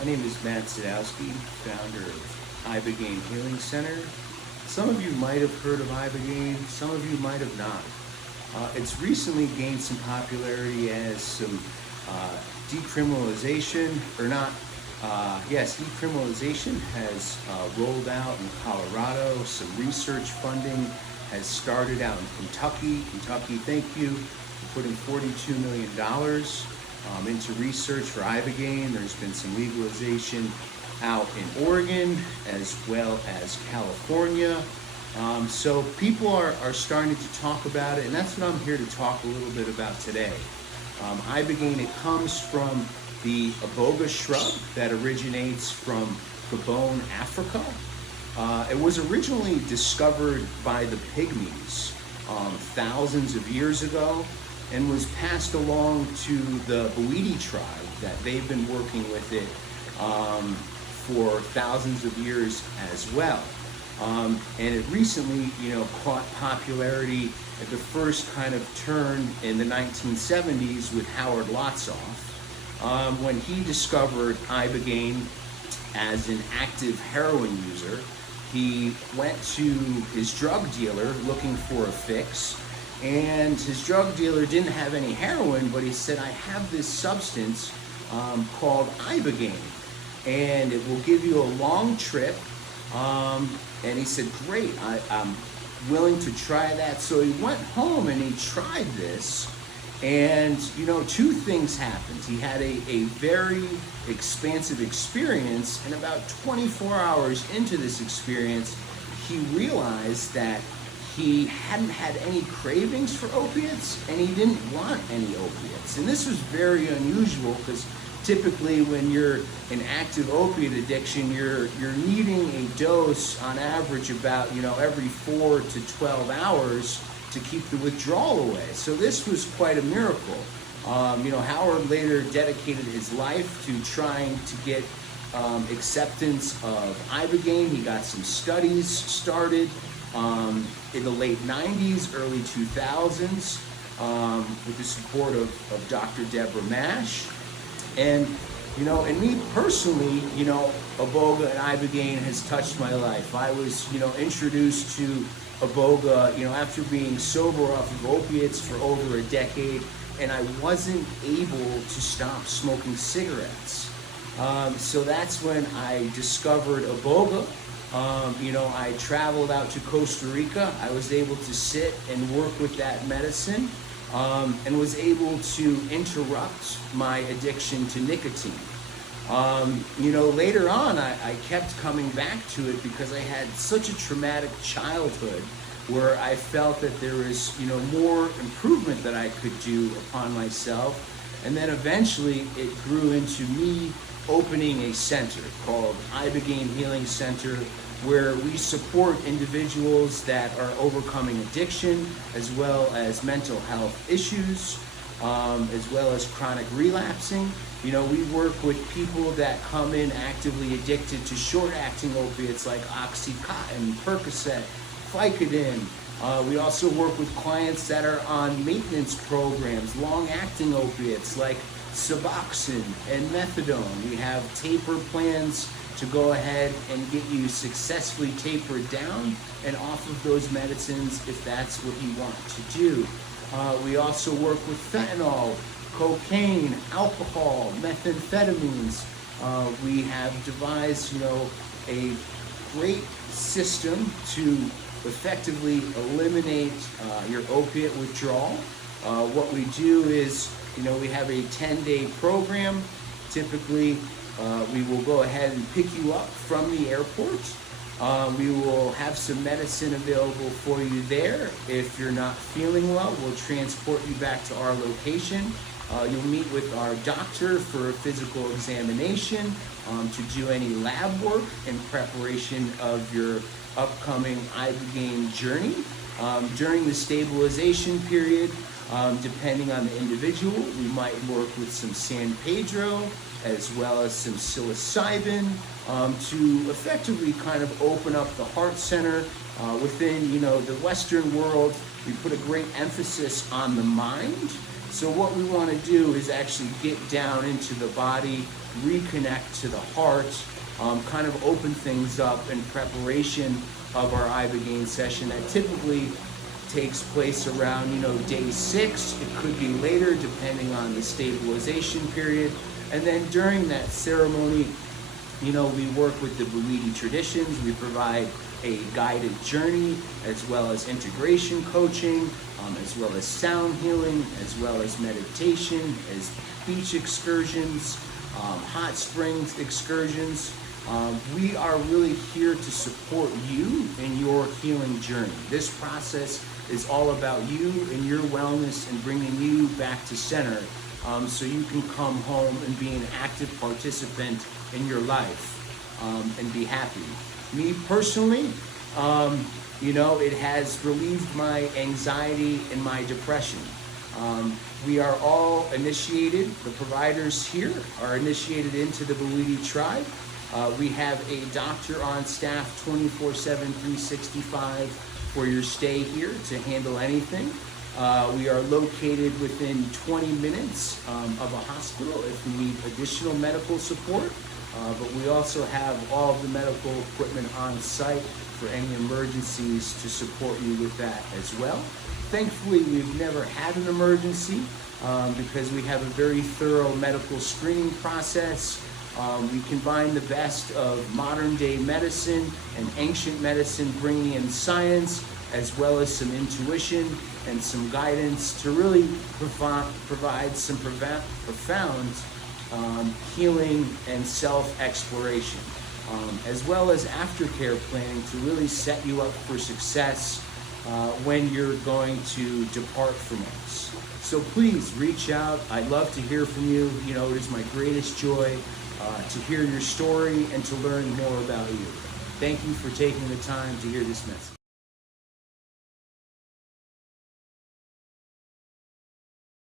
My name is Matt Sadowski, founder of Ibogaine Healing Center. Some of you might have heard of Ibogaine, some of you might have not. It's recently gained some popularity as some decriminalization, or not, yes, decriminalization has rolled out in Colorado. Some research funding has started out in Kentucky. Kentucky, thank you for putting $42 million into research for Ibogaine. There's been some legalization out in Oregon as well as California. So people are starting to talk about it, and that's what I'm here to talk a little bit about today. Ibogaine, it comes from the iboga shrub that originates from Gabon, Africa. It was originally discovered by the Pygmies thousands of years ago, and was passed along to the Boiti tribe that they've been working with it for thousands of years as well. And it recently, caught popularity at the first kind of turn in the 1970s with Howard Lotsof, when he discovered Ibogaine as an active heroin user. He went to his drug dealer looking for a fix, and his drug dealer didn't have any heroin, but he said, I have this substance called Ibogaine, and it will give you a long trip. And he said, great, I'm willing to try that. So he went home and he tried this, and two things happened. He had a very expansive experience, and about 24 hours into this experience, he realized that he hadn't had any cravings for opiates, and he didn't want any opiates. And this was very unusual, because typically when you're in active opiate addiction, you're needing a dose on average about every 4 to 12 hours to keep the withdrawal away. So this was quite a miracle. Howard later dedicated his life to trying to get acceptance of Ibogaine. He got some studies started in the late 90s, early 2000s, with the support of Dr. Deborah Mash. And, and me personally, Iboga and Ibogaine has touched my life. I was, introduced to Iboga, after being sober off of opiates for over a decade, and I wasn't able to stop smoking cigarettes. So that's when I discovered Iboga. I traveled out to Costa Rica. I was able to sit and work with that medicine, and was able to interrupt my addiction to nicotine. Later on, I kept coming back to it because I had such a traumatic childhood where I felt that there was, more improvement that I could do upon myself. And then eventually it grew into me opening a center called Ibogaine Healing Center, where we support individuals that are overcoming addiction, as well as mental health issues, as well as chronic relapsing. We work with people that come in actively addicted to short-acting opiates like Oxycontin, Percocet, Vicodin. We also work with clients that are on maintenance programs, long-acting opiates like Suboxone and methadone. We have taper plans to go ahead and get you successfully tapered down and off of those medicines if that's what you want to do. We also work with fentanyl, cocaine, alcohol, methamphetamines. We have devised, a great system to effectively eliminate your opiate withdrawal. What we do is, we have a 10-day program. Typically, we will go ahead and pick you up from the airport. We will have some medicine available for you there. If you're not feeling well, we'll transport you back to our location. You'll meet with our doctor for a physical examination, to do any lab work in preparation of your upcoming Ibogaine journey. During the stabilization period, depending on the individual, we might work with some San Pedro as well as some psilocybin to effectively kind of open up the heart center within the Western world. We put a great emphasis on the mind. So what we want to do is actually get down into the body, reconnect to the heart, kind of open things up in preparation of our Ibogaine session that typically takes place around, day 6. It could be later depending on the stabilization period. And then during that ceremony, we work with the Buiti traditions. We provide a guided journey, as well as integration coaching, as well as sound healing, as well as meditation, as beach excursions, hot springs excursions. We are really here to support you in your healing journey. This process is all about you and your wellness and bringing you back to center, so you can come home and be an active participant in your life, and be happy. Me personally, it has relieved my anxiety and my depression. We are all initiated, the providers here are initiated into the Buiti tribe. We have a doctor on staff 24/7, 365 for your stay here to handle anything. We are located within 20 minutes of a hospital if you need additional medical support. But we also have all of the medical equipment on site for any emergencies to support you with that as well. Thankfully, we've never had an emergency because we have a very thorough medical screening process. We combine the best of modern day medicine and ancient medicine, bringing in science as well as some intuition and some guidance to really provide some profound healing and self-exploration, as well as aftercare planning to really set you up for success when you're going to depart from us. So please reach out. I'd love to hear from you. It is my greatest joy to hear your story and to learn more about you. Thank you for taking the time to hear this message.